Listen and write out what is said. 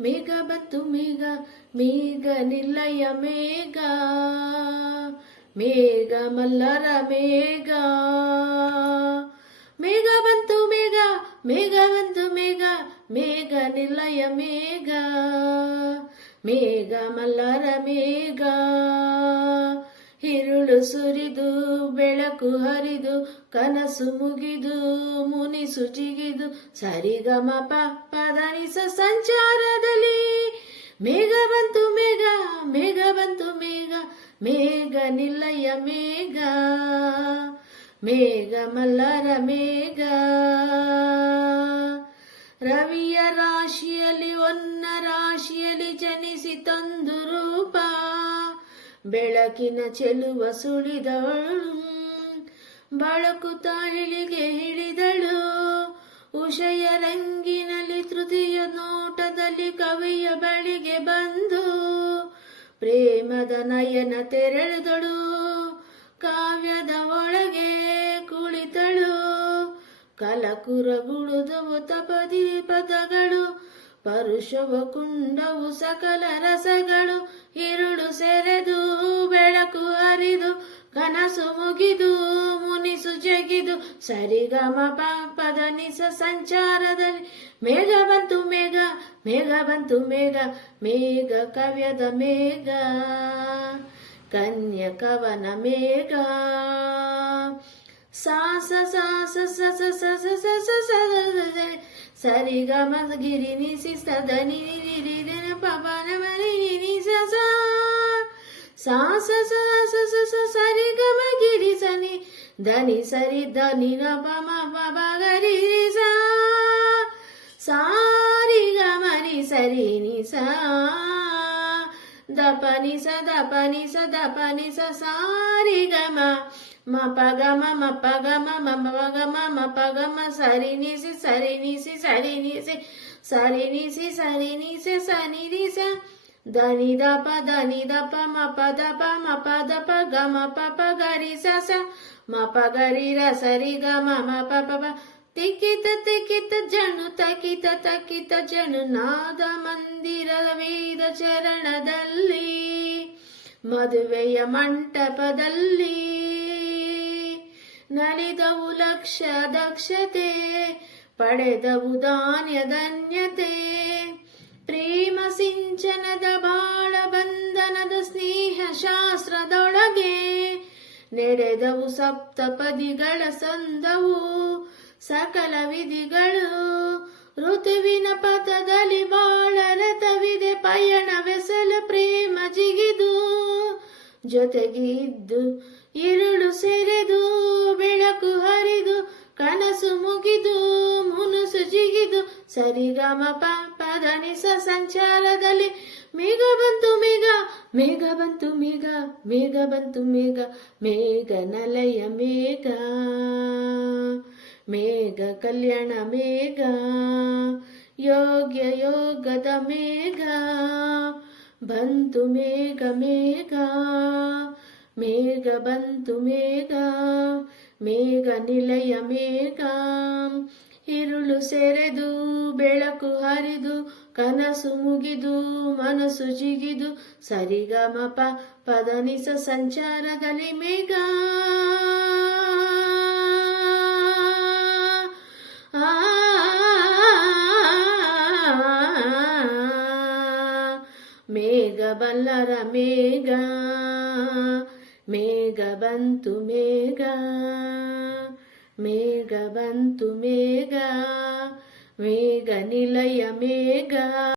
ಮೇಘ ಬಂತು ಮೇಘ ಮೇಘ ನಿಲಯ ಮೇಘ ಮೇಘ ಮಲ್ಲರ ಮೇಘ ಮೇಘ ಬಂತು ಮೇಘ ಮೇಘ ಬಂತು ಮೇಘ ಮೇಘ ನಿಲಯ ಮೇಘ ಮೇಘ ಮಲ್ಲರ ಮೇಘ ಹಿರುಳು ಸುರಿದು ಬೆಳಕು ಹರಿದು ಕನಸು ಮುಗಿದು ಮುನಿಸು ಜಿಗಿದು ಸರಿಗಮ ಪದನಿಸ ಸಂಚಾರದಲ್ಲಿ ಮೇಘ ಬಂತು ಮೇಘ ಮೇಘ ಬಂತು ಮೇಘ ಮೇಘ ನಿಲಯ ಮೇಘ ಮೇಘ ಮಲ್ಲರ ಮೇಘ ರವಿಯ ರಾಶಿಯಲ್ಲಿ ಒನ್ನ ರಾಶಿಯಲ್ಲಿ ಜನಿಸಿ ತಂದು ರೂಪ ಬೆಳಕಿನ ಚೆಲುವ ಸುಳಿದವಳು ಬಳಕುತ್ತಾ ಇಳಿಗೆ ಹಿಡಿದಳು ಉಷಯ ರಂಗಿನಲ್ಲಿ ತೃತೀಯ ನೋಟದಲ್ಲಿ ಕವಿಯ ಬಳಿಗೆ ಬಂದು ಪ್ರೇಮದ ನಯನ ತೆರೆದಳು ಕಾವ್ಯದ ಒಳಗೆ ಕುಳಿತಳು ಕಲಕುರಗುಳುದವು ತಪದಿ ಪದಗಳು ಪರುಷವ ಕುಂಡವು ಸಕಲ ರಸಗಳು ഇരുಳು ಸೆರೆದು ಬೆಳಕು ಹರಿದು ಕನಸು ಮುಗಿದು ಮುನಿಸು ಜಗಿದು ಸರಿಗಮ ಪದನಿಸ ಸಂಚಾರದಲ್ಲಿ ಮೇಘ ಬಂತು ಮೇಘ ಮೇಘ ಬಂತು ಮೇಘ ಮೇಘ ಕವ್ಯದ ಮೇಘ ಕನ್ಯ ಕವನ ಮೇಘ ಸಾಸ ಸಾಸ ಸಸ ಸಸ ಸಸ ಸಸ ಸರಿಗಮ ಗಿರಿ ನಿಸಿ ಸದನಿ ಪವನ ಮರಿ ಸಸ ಸಾಸ ಸಾಸ ಸಸ ಸರಿಗಮ ಗಿರಿ ಸನಿ ಧನಿ ಸರಿ ಧನಿ ನ ಪಮ ಪಗರಿ ಸಾ ಸಾರಿ ಗಮರಿ ಸರಿ ನಿ ಸಾ ದಪನಿ ಸ ದಪನಿ ಸ ದಪನಿ ಸ ಸಾರಿ ಗಮ ಮ ಪಗಮ ಮ ಪಗಮ ಮ ಪಗಮ ಮ ಪಗಮ ಸರಿ ನಿಸಿ ಸರಿ ನಿಸಿ ಸರಿ ನಿಸಿ ಸರಿ ನಿಸಿ ಸರಿ ನಿಸಿ ಸನಿ ನಿಸ ಧನಿ ದಪ ಮ ಪದ ಪ ಮ ಪದ ಪ ಗ ಮ ಪ ಪ ಗರಿ ಸ ಸ ಮ ಪ ಗರಿ ರ ಸರಿ ಗ ಮ ಮ ಪ ಪ ಪ ತಿಕ್ಕಿತ ಜನು ತಕಿತ ಜನು ನಾದ ಮಂದಿರದ ವೇದ ಚರಣದಲ್ಲಿ ಮದುವೆಯ ಮಂಟಪದಲ್ಲಿ ನಲಿದವು ಲಕ್ಷ ದಕ್ಷತೆ ಪಡೆದವು ಧಾನ್ಯಧನ್ಯತೆ ಪ್ರೇಮ ಸಿಂಚನದ ಬಾಳ ಬಂಧನದ ಸ್ನೇಹ ಶಾಸ್ತ್ರದೊಳಗೆ ನಡೆದವು ಸಪ್ತಪದಿಗಳ ಸಂದವು ಸಕಲ ವಿಧಿಗಳು ಋತುವಿನ ಪಥದಲ್ಲಿ ಬಾಳ ರಥವಿದೆ ಪಯಣವೆಸಲು ಪ್ರೇಮ ಜಿಗಿದು ಜೊತೆಗೆ ಇದ್ದು ഇരുಳು ಸೆರೆದು ಬೆಳಕು ಹರಿದು ಕನಸು ಮುಗಿದು ಮುನುಸು ಜಿಗಿದು ಸರಿಗಮ ಪದನಿಸ ಸಂಚಾರದಲ್ಲಿ ಮೇಘ ಬಂತು ಮೇಘ ಮೇಘ ಬಂತು ಮೇಘ ಮೇಘ ಬಂತು ಮೇಘ ಮೇಘ ನಲಯ ಮೇಘ ಮೇಘ ಕಲ್ಯಾಣ ಮೇಘ ಯೋಗ್ಯ ಯೋಗದ ಮೇಘ ಬಂತು ಮೇಘ ಮೇಘ ಮೇಘ ಬಂತು ಮೇಘ ಮೇಘ ನಿಲಯ ಮೇಘ ഇരുಳು ಸೆರೆದು ಬೆಳಕು ಹರಿದು ಕನಸು ಮುಗಿದು ಮನಸ್ಸು ಜಿಗಿದು ಸರಿಗಮ ಪದನಿಸ ಸಂಚಾರದಲ್ಲಿ ಮೇಘ ಮೇಘ ಬಲ್ಲರ ಮೇಘ ಮೇಘ ಬಂತು ಮೇಘ ಮೇಘ ಬಂತು ಮೇಘ ಮೇಘ ನಿಲಯ ಮೇಘ